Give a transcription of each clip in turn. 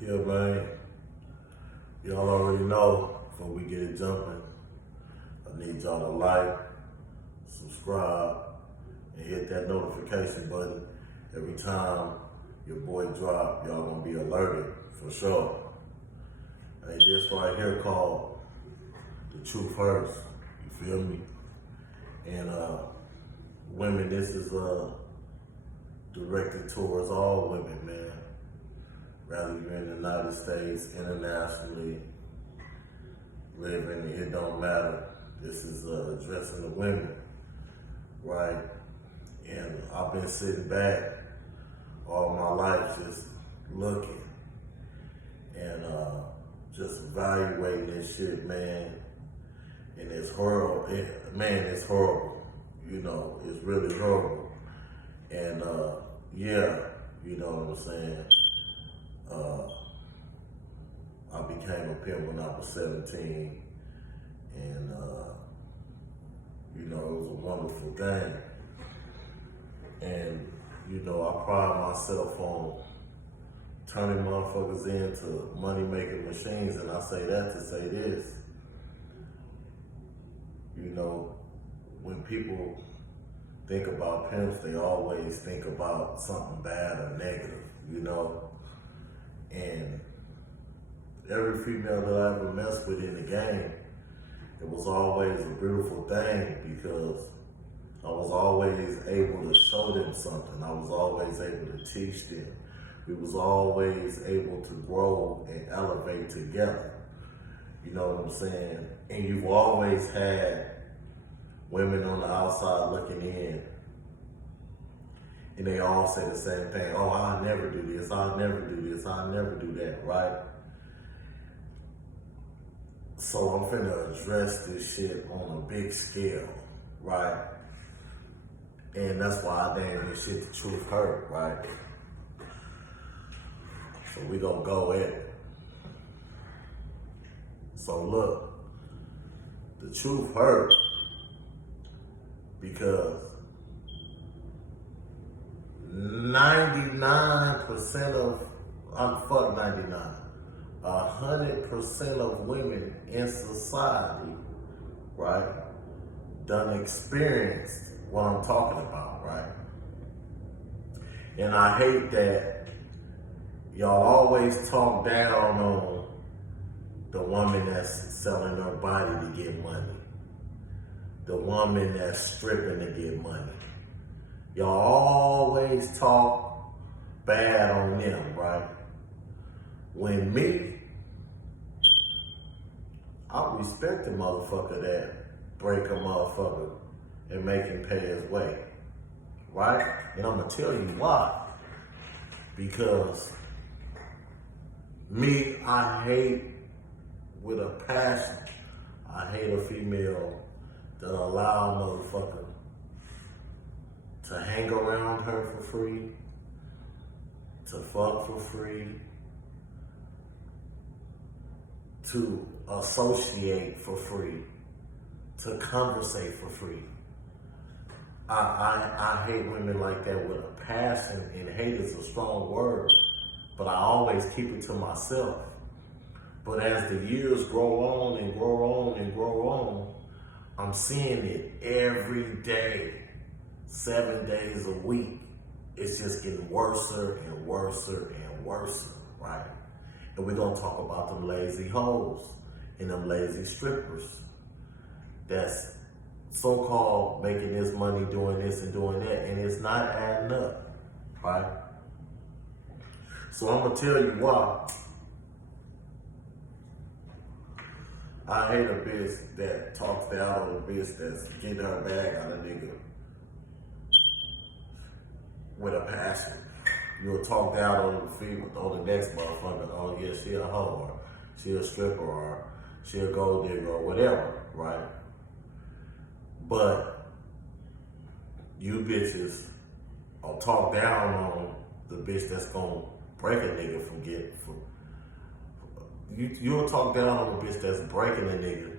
Yeah, man. Y'all already know before we get it jumping, I need y'all to like, subscribe, and hit that notification button. Every time your boy drop, y'all gonna be alerted for sure. Hey, this right here called The Truth Hurts. You feel me? And women, this is directed towards all women, man. Rather you're in the United States, internationally, living, it don't matter. This is addressing the women, right? And I've been sitting back all my life just looking and just evaluating this shit, man. And it's horrible. It's horrible. You know, it's really horrible. And yeah, you know what I'm saying? I became a pimp when I was 17, and you know, it was a wonderful game. And you know, I pride myself on turning motherfuckers into money-making machines, and I say that to say this. You know, when people think about pimps, they always think about something bad or negative, you know? And every female that I ever messed with in the game, it was always a beautiful thing because I was always able to show them something. I was always able to teach them. We was always able to grow and elevate together. You know what I'm saying? And you've always had women on the outside looking in, and they all say the same thing. Oh, I'll never do this, I'll never do this, I'll never do that, right? So I'm finna address this shit on a big scale, right? And that's why I named this shit The Truth Hurt, right? So we gonna go at it. So look, the truth hurt because 99% of, fuck 99, 100% of women in society, right, done experienced what I'm talking about, right? And I hate that y'all always talk down on the woman that's selling her body to get money, the woman that's stripping to get money. Y'all always talk bad on them, right? When me, I respect the motherfucker that break a motherfucker and make him pay his way, right? And I'm gonna tell you why. Because me, I hate with a passion, I hate a female that allow a motherfucker to hang around her for free, to fuck for free, to associate for free, to conversate for free. I hate women like that with a passion, and hate is a strong word, but I always keep it to myself. But as the years grow on and grow on and grow on, I'm seeing it every day, 7 days a week. It's just getting worse and worse and worse, right? And we're gonna talk about them lazy hoes and them lazy strippers that's so-called making this money doing this and doing that, and it's not adding up, right? So I'm gonna tell you why. I hate a bitch that talks down on a bitch that's getting her bag out of nigga with a passion. You'll talk down on the feet on the next motherfucker. Oh yeah, she a hoe, or she a stripper, or she a gold digger, or whatever, right? But you bitches will talk down on the bitch that's gonna break a nigga from getting. You'll talk down on the bitch that's breaking a nigga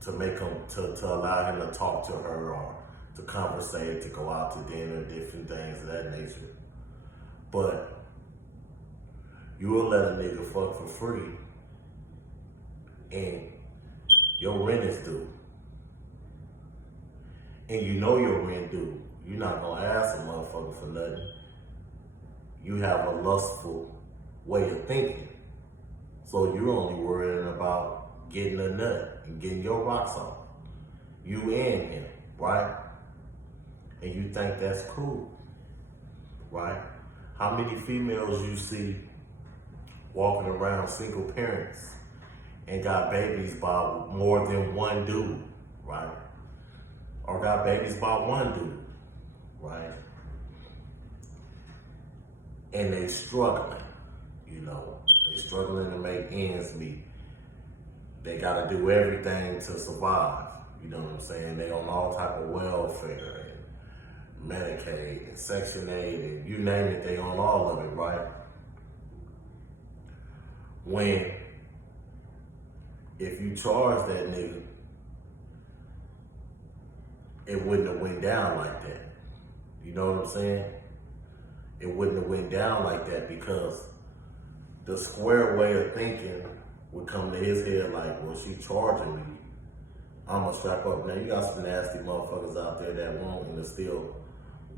to make him, to allow him to talk to her or to conversate, to go out to dinner, different things of that nature. But You will let a nigga fuck for free and your rent is due. And you know your rent due. You're not gonna ask a motherfucker for nothing. You have a lustful way of thinking. So you're only worrying about getting a nut and getting your rocks off. You and him, right? And you think that's cool, right? How many females you see walking around single parents and got babies by more than one dude, right? Or got babies by one dude, right? And they struggling, you know. They struggling to make ends meet. They gotta do everything to survive, you know what I'm saying? They on all type of welfare and Medicaid and Section 8 and you name it, they on all of it, right? When, if you charge that nigga, it wouldn't have went down like that. You know what I'm saying? It wouldn't have went down like that because the square way of thinking would come to his head like, well, she charging me, I'm gonna strap up. Now, you got some nasty motherfuckers out there that won't and still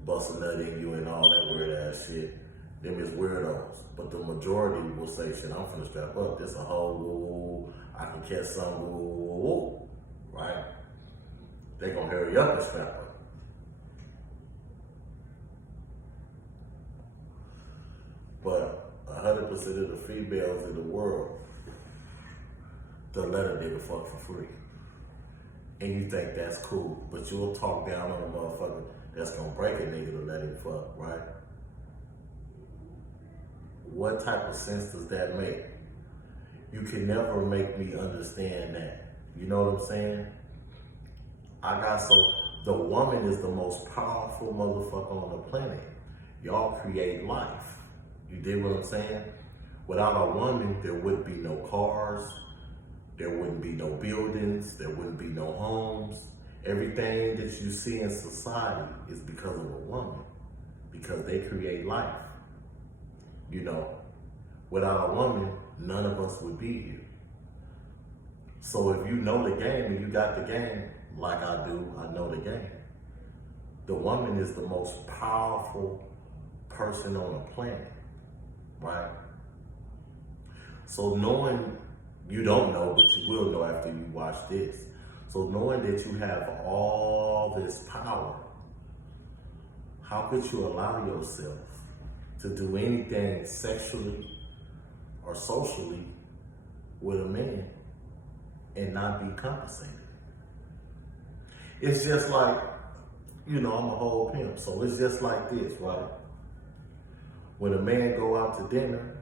bust a nut in you and all that weird ass shit. Them is weirdos. But the majority will say, shit, I'm finna strap up. This a whole woo, I can catch some woo, right? They gonna hurry up and strap up. But 100% of the females in the world, they'll let a nigga fuck for free. And you think that's cool, but you'll talk down on a motherfucker that's gonna break a nigga to let him fuck, right? What type of sense does that make? You can never make me understand that. You know what I'm saying? The woman is the most powerful motherfucker on the planet. Y'all create life. You dig what I'm saying? Without a woman, there wouldn't be no cars, there wouldn't be no buildings, there wouldn't be no homes. Everything that you see in society is because of a woman, because they create life. You know, without a woman, none of us would be here. So if you know the game and you got the game, like I do, I know the game. The woman is the most powerful person on the planet, right? So knowing, you don't know, but you will know after you watch this. So knowing that you have all this power, how could you allow yourself to do anything sexually or socially with a man and not be compensated? It's just like, you know, I'm a whole pimp, so it's just like this, right? When a man go out to dinner,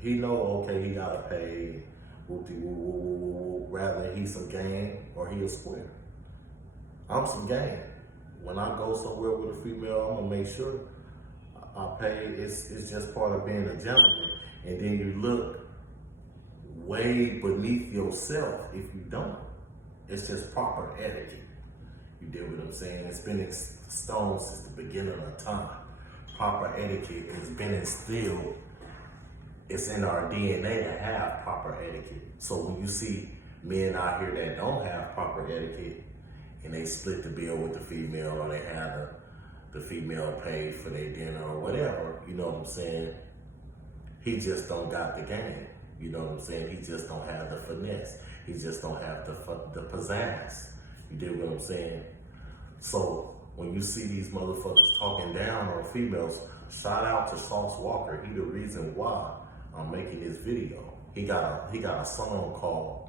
he know, okay, he gotta pay, whoop-de-whoop, rather he some game or he a square. I'm some game. When I go somewhere with a female, I'm gonna make sure I pay. It's just part of being a gentleman. And then you look way beneath yourself if you don't. It's just proper etiquette. You dig what I'm saying? It's been instilled since the beginning of time. Proper etiquette has been instilled. It's in our DNA to have proper etiquette. So when you see men out here that don't have proper etiquette and they split the bill with the female or they have the female pay for their dinner or whatever, you know what I'm saying? He just don't got the game. You know what I'm saying? He just don't have the finesse. He just don't have the pizzazz. You dig what I'm saying? So when you see these motherfuckers talking down on females, shout out to Sauce Walker. He the reason why I'm making this video. He got a song called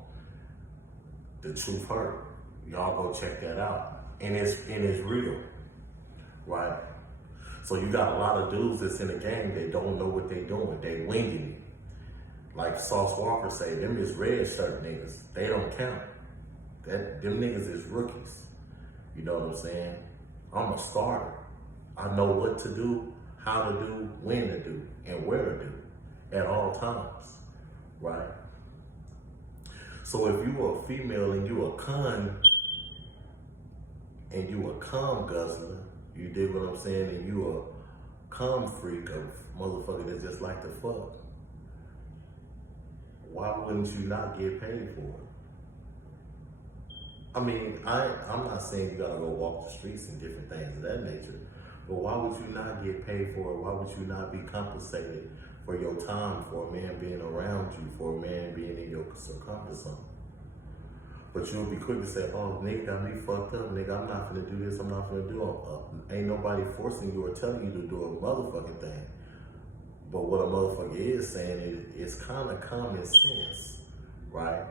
The Truth Hurt. Y'all go check that out. And it's real, right? So you got a lot of dudes that's in the game that don't know what they doing. They winging it. Like Sauce Walker say, them is red shirt niggas. They don't count. Them niggas is rookies. You know what I'm saying? I'm a starter. I know what to do, how to do, when to do, and where to do at all times, right? So if you are a female and you a con and you a cum guzzler, you dig what I'm saying, and you a cum freak of motherfucker that just like to fuck, why wouldn't you not get paid for it? I mean, I'm not saying you gotta go walk the streets and different things of that nature, but why would you not get paid for it? Why would you not be compensated for your time, for a man being around you, for a man being in your circumference? But you'll be quick to say, oh, nigga got me fucked up, nigga, I'm not gonna do this, I'm not gonna do it. Ain't nobody forcing you or telling you to do a motherfucking thing. But what a motherfucker is saying is, it's kind of common sense, right?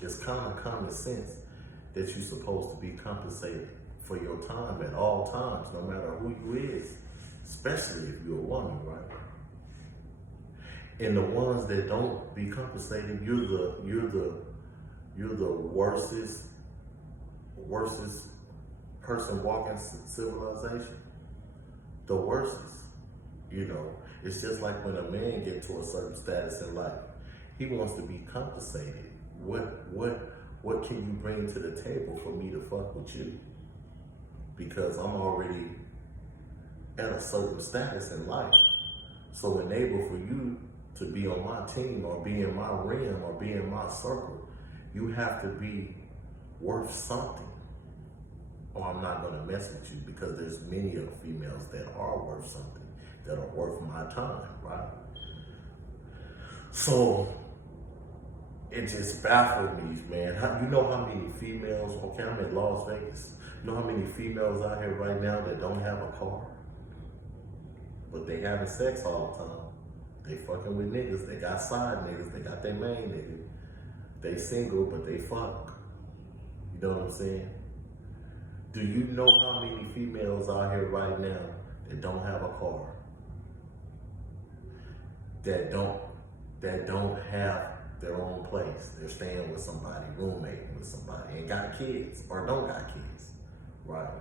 It's kind of common sense that you're supposed to be compensated for your time at all times, no matter who you is, especially if you're a woman, right? And the ones that don't be compensated, you're the worstest person walking civilization. The worstest, you know. It's just like when a man gets to a certain status in life, he wants to be compensated. What can you bring to the table for me to fuck with you? Because I'm already at a certain status in life. So enable for you to be on my team or be in my rim or be in my circle, you have to be worth something. Or I'm not gonna mess with you, because there's many of females that are worth something, that are worth my time, right? So it just baffled me, man. You know how many females, okay, I'm in Las Vegas. You know how many females out here right now that don't have a car? But they having sex all the time. They fucking with niggas. They got side niggas. They got their main nigga. They single, but they fuck. You know what I'm saying? Do you know how many females out here right now that don't have a car? That don't have their own place. They're staying with somebody, roommating with somebody, and got kids, or don't got kids, right?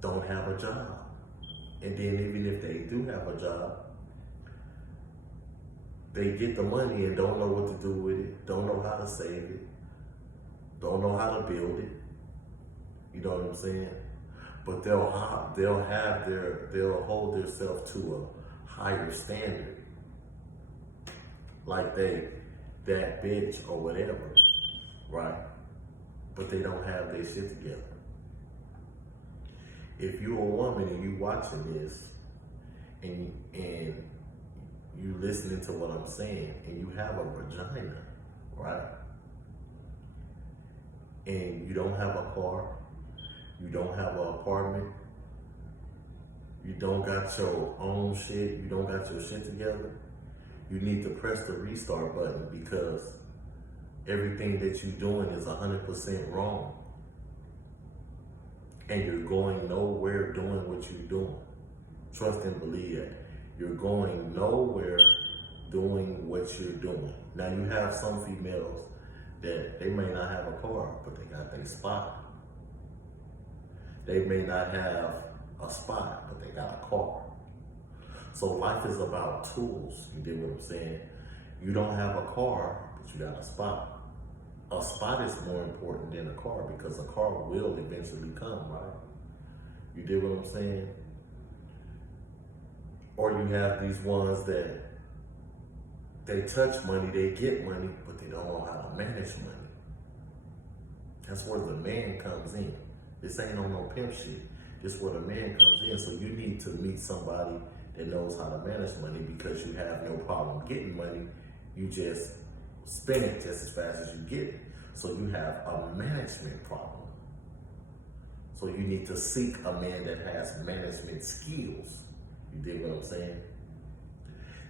Don't have a job. And then even if they do have a job, they get the money and don't know what to do with it, don't know how to save it, don't know how to build it. You know what I'm saying? But they'll hold themselves to a higher standard, like they that bitch or whatever, right? But they don't have their shit together. If you're a woman and you watching this and you listening to what I'm saying and you have a vagina, right? And you don't have a car, you don't have an apartment, you don't got your own shit, you don't got your shit together, you need to press the restart button, because everything that you're doing is 100% wrong. And you're going nowhere doing what you're doing. Trust and believe that. You're going nowhere doing what you're doing. Now you have some females that they may not have a car, but they got their spot. They may not have a spot, but they got a car. So life is about tools. You dig what I'm saying? You don't have a car, but you got a spot. A spot is more important than a car, because a car will eventually come, right? You dig what I'm saying? Or you have these ones that they touch money, they get money, but they don't know how to manage money. That's where the man comes in. This ain't on no pimp shit. This is where the man comes in. So you need to meet somebody that knows how to manage money, because you have no problem getting money. You just spend it just as fast as you get it. So you have a management problem. So you need to seek a man that has management skills. You dig what I'm saying?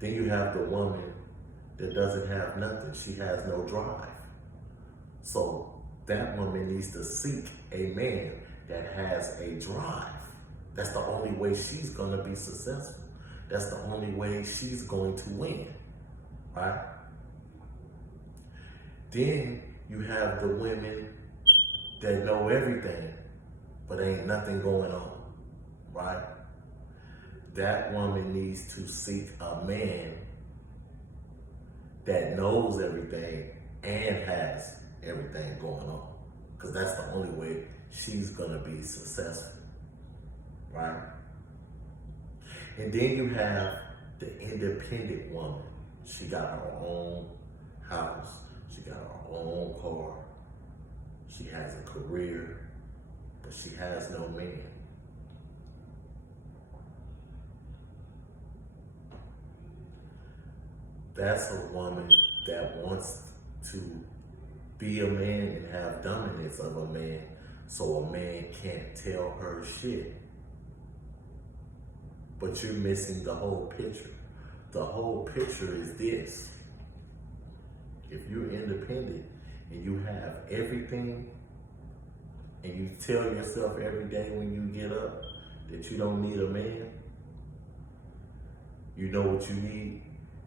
Then you have the woman that doesn't have nothing. She has no drive. So that woman needs to seek a man that has a drive. That's the only way she's gonna be successful. That's the only way she's going to win, right? Then you have the women that know everything, but ain't nothing going on, right? That woman needs to seek a man that knows everything and has everything going on, because that's the only way she's gonna be successful, right? And then you have the independent woman. She got her own house. She got her own car. She has a career, but she has no man. That's a woman that wants to be a man and have dominance of a man, so a man can't tell her shit. But you're missing the whole picture. The whole picture is this. If you're independent and you have everything, and you tell yourself every day when you get up that you don't need a man, you know what you need?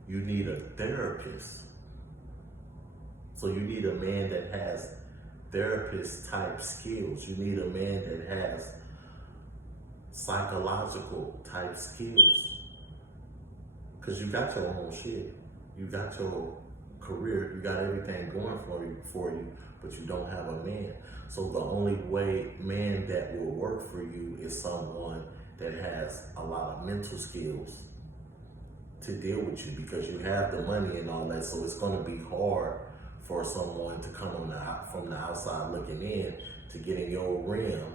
You need a therapist. So you need a man that has therapist type skills. You need a man that has psychological type skills. Because you got your own shit. You got your career. You got everything going for you, but you don't have a man. So the only man that will work for you is someone that has a lot of mental skills to deal with you, because you have the money and all that. So it's going to be hard for someone to come from the outside looking in to get in your realm.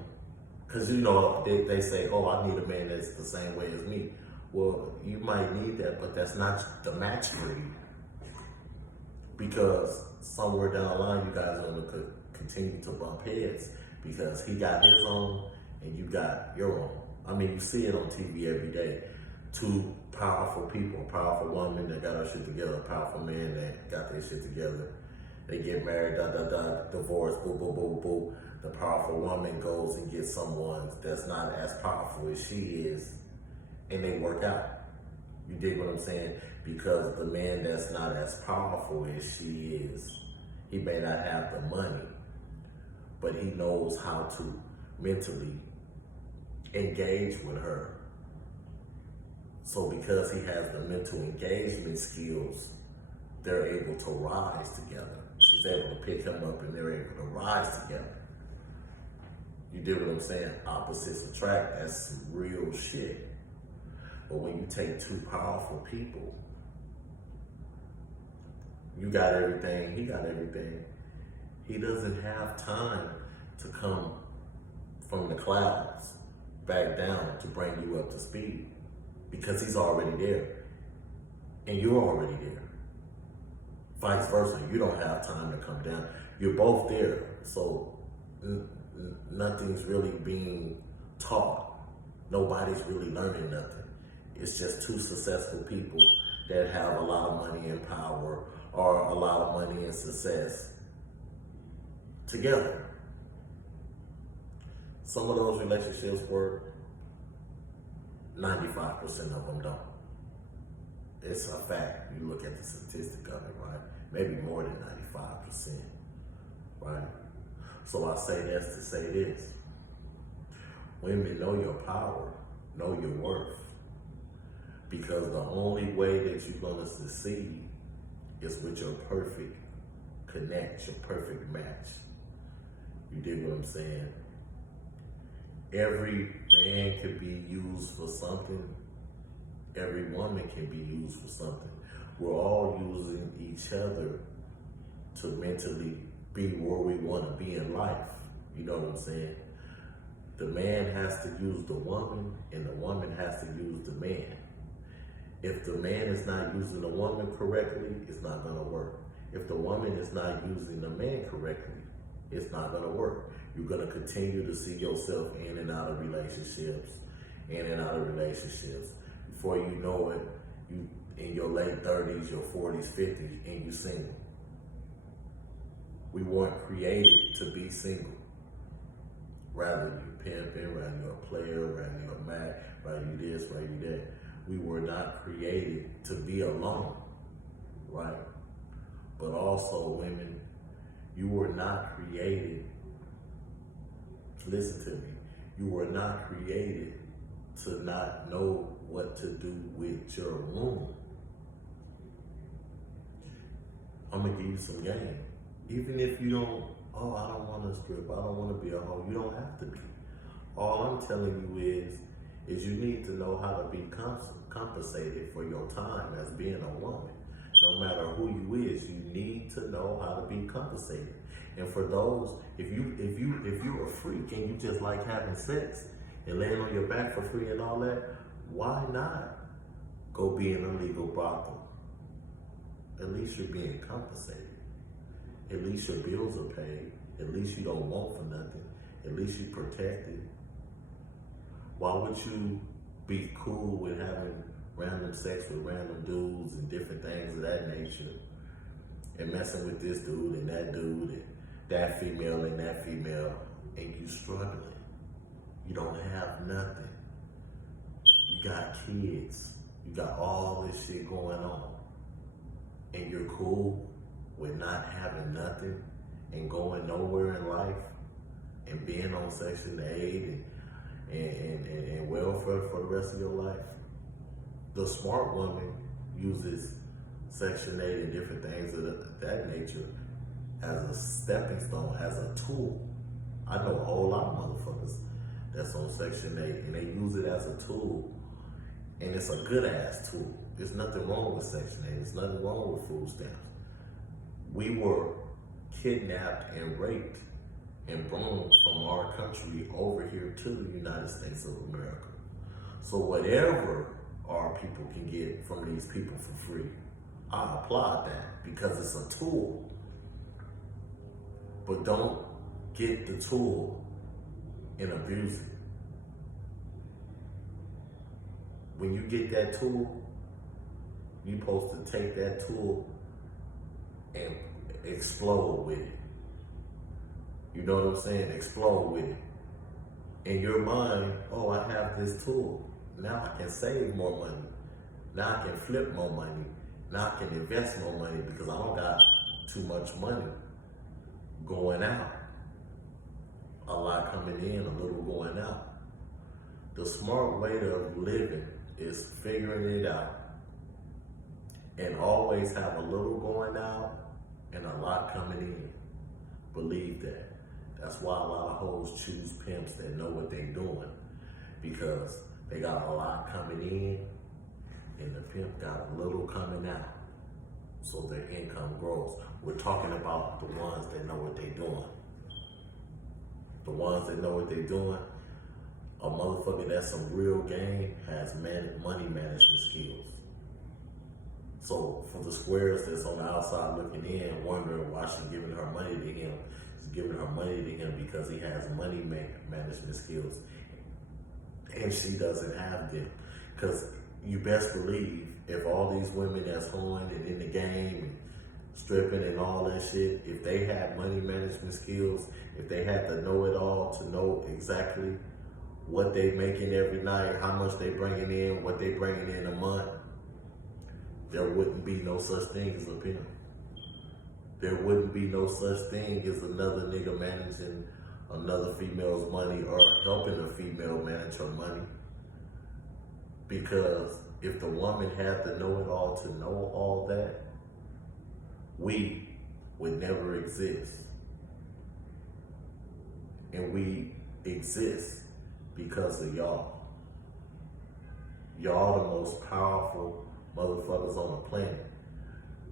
Because, you know, they say, oh, I need a man that's the same way as me. Well, you might need that, but that's not the match for you. Because somewhere down the line, you guys are going to continue to bump heads, because he got his own and you got your own. I mean, you see it on TV every day. Two powerful people, a powerful woman that got her shit together, a powerful man that got their shit together. They get married, divorce, boo, boo, boo, boo. The powerful woman goes and gets someone that's not as powerful as she is, and they work out. You dig what I'm saying? Because the man that's not as powerful as she is, he may not have the money, but he knows how to mentally engage with her. So because he has the mental engagement skills, they're able to rise together. She's able to pick him up and they're able to rise together. You dig what I'm saying? Opposites attract. That's some real shit. But when you take two powerful people, you got everything, he got everything. He doesn't have time to come from the clouds back down to bring you up to speed, because he's already there and you're already there. Vice versa, you don't have time to come down. You're both there, so nothing's really being taught. Nobody's really learning nothing. It's just two successful people that have a lot of money and power, or a lot of money and success together. Some of those relationships work, 95% of them don't. It's a fact. You look at the statistic of it, right? Maybe more than 95%, right? So I say this to say this. Women, know your power, know your worth. Because the only way that you're gonna succeed is with your perfect connect, your perfect match. You dig what I'm saying? Every man can be used for something. Every woman can be used for something. We're all using each other to mentally be where we want to be in life. You know what I'm saying? The man has to use the woman, and the woman has to use the man. If the man is not using the woman correctly, it's not going to work. If the woman is not using the man correctly, it's not going to work. You're going to continue to see yourself in and out of relationships, Before you know it, you in your late 30s, your 40s, 50s, and you single. We weren't created to be single. Rather you pimping, rather you're a player, rather you're a Mac, rather you this, rather you that. We were not created to be alone, right? But also, women, you were not created, listen to me, you were not created to not know what to do with your womb. I'm gonna give you some game. Even if you don't, oh, I don't want to strip, I don't want to be a hoe, you don't have to be. All I'm telling you is you need to know how to be compensated for your time as being a woman. no matter who you is, you need to know how to be compensated. And for those, if you're a freak and you just like having sex and laying on your back for free and all that, why not go be in a legal brothel? At least you're being compensated. At least your bills are paid. At least you don't want for nothing. At least you're protected. Why would you be cool with having random sex with random dudes and different things of that nature, and messing with this dude and that female and that female, and you struggling? You don't have nothing. You got kids. You got all this shit going on. And you're cool with not having nothing and going nowhere in life and being on Section 8 and welfare for the rest of your life. The smart woman uses Section 8 and different things of that nature as a stepping stone, as a tool. I know a whole lot of motherfuckers that's on Section 8 and they use it as a tool. And it's a good ass tool. There's nothing wrong with Section 8. There's nothing wrong with food stamps. We were kidnapped and raped and brought from our country over here to the United States of America. So whatever our people can get from these people for free, I applaud that because it's a tool. But don't get the tool and abuse it. When you get that tool, you're supposed to take that tool and explode with it. You know what I'm saying? Explode with it. In your mind, oh, I have this tool. Now I can save more money. Now I can flip more money. Now I can invest more money because I don't got too much money going out. A lot coming in, a little going out. The smart way of living is figuring it out and always have a little going out and a lot coming in. Believe that. That's why a lot of hoes choose pimps that know what they're doing, because they got a lot coming in and the pimp got a little coming out, so their income grows. We're talking about the ones that know what they're doing. The ones that know what they're doing, a motherfucker that's some real game has money management skills. So for the squares that's on the outside looking in, wondering why she's giving her money to him, she's giving her money to him because he has money management skills, and she doesn't have them. Because you best believe, if all these women that's hoeing and in the game and stripping and all that shit, if they had money management skills, if they had to know it all to know exactly what they making every night, how much they bringing in, what they bringing in a month, there wouldn't be no such thing as a pimp. There wouldn't be no such thing as another nigga managing another female's money or helping a female manage her money. Because if the woman had to know it all to know all that, we would never exist. And we exist because of y'all. Y'all the most powerful motherfuckers on the planet.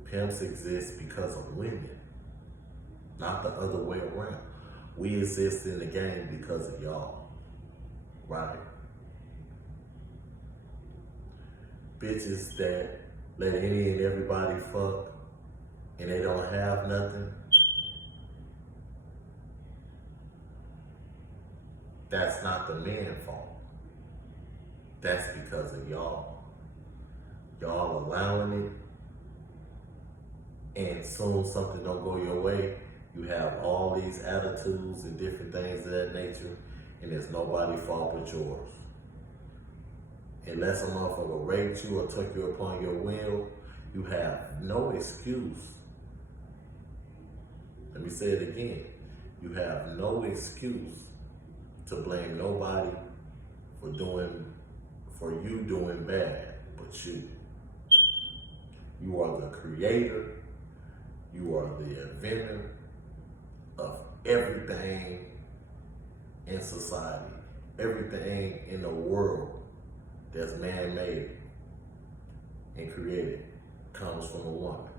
Pimps exist because of women, not the other way around. We exist in the game because of y'all, right? Bitches that let any and everybody fuck and they don't have nothing, that's not the man's fault. That's because of y'all. Y'all allowing it, and soon something don't go your way, you have all these attitudes and different things of that nature, and it's nobody's fault but yours. Unless a motherfucker raped you or took you upon your will, you have no excuse. Let me say it again. You have no excuse to blame nobody for you doing bad but you. You are the creator. You are the inventor of everything in society, everything in the world that's man-made and created comes from a woman.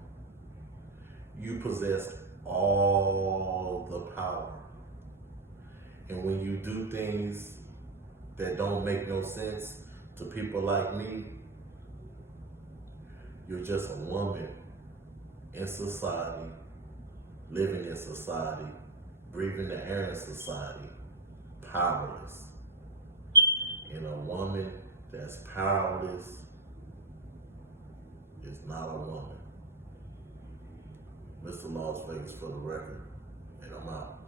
You possess all the power. And when you do things that don't make no sense to people like me, you're just a woman in society, living in society, breathing the air in society, powerless. And a woman that's powerless is not a woman. Mr. Las Vegas for the record, and I'm out.